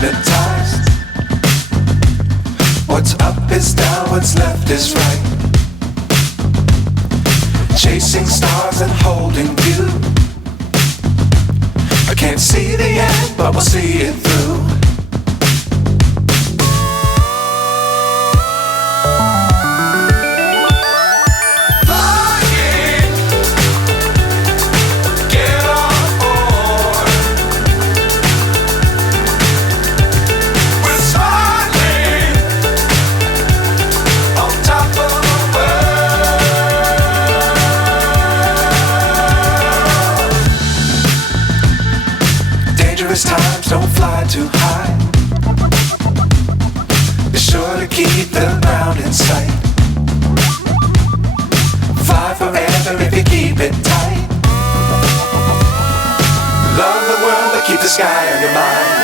hypnotized. What's up is down, what's left is right. Chasing stars and holding you. I can't see the end, but we'll see it through. Times don't fly too high. Be sure to keep the ground in sight. Fly forever if you keep it tight. Love the world but keep the sky on your mind.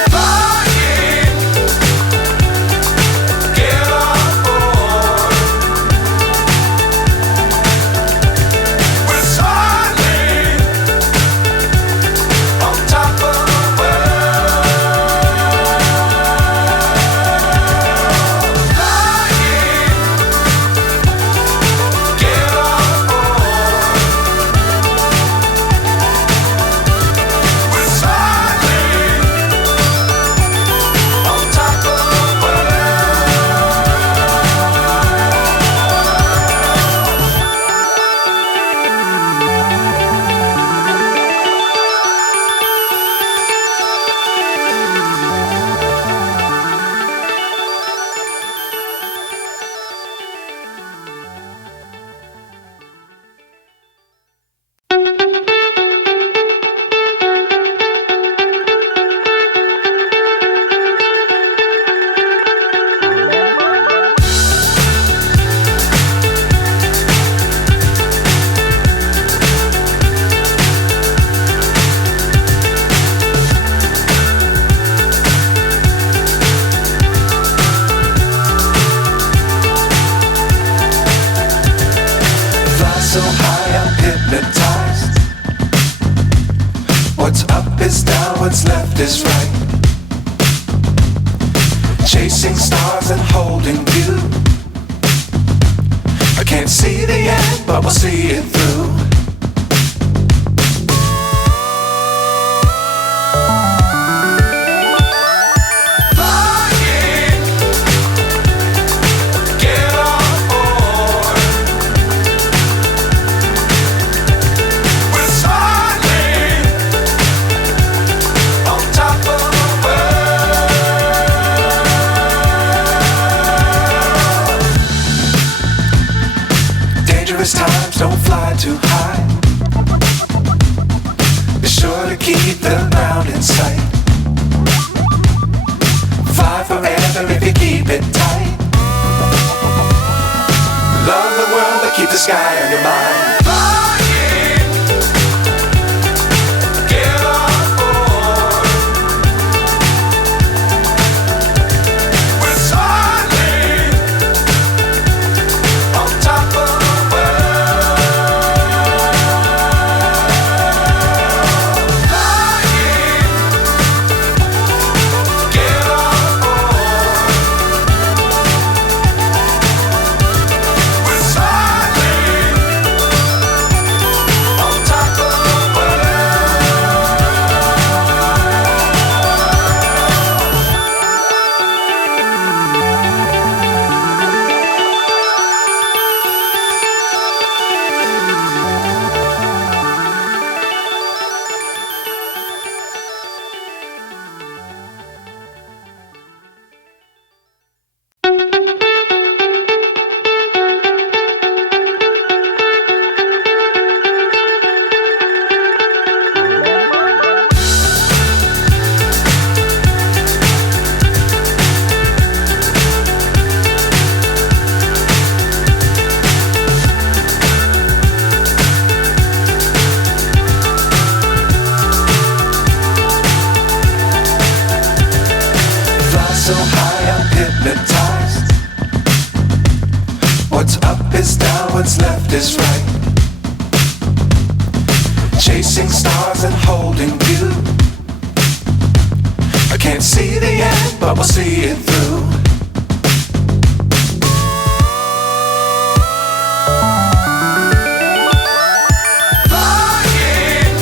So high, I'm hypnotized. What's up is down, what's left is right. Chasing stars and holding you. I can't see the end, but we'll see it through. Times don't fly too high. Be sure to keep the ground in sight. Fly forever if you keep it tight. Love the world but keep the sky on your mind. So high, I'm hypnotized. What's up is down, what's left is right. Chasing stars and holding you. I Can't see the end, but we'll see it through. Flying,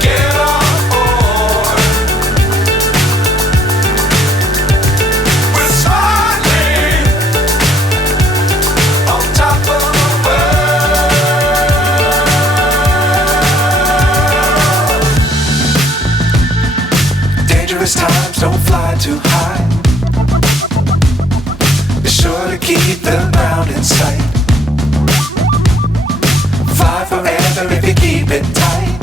get on board. We're smiling on top of the world. Dangerous times, don't fly too high. Be sure to keep the ground in sight. Fly forever if you keep it tight.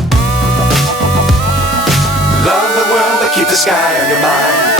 Love the world, but keep the sky on your mind.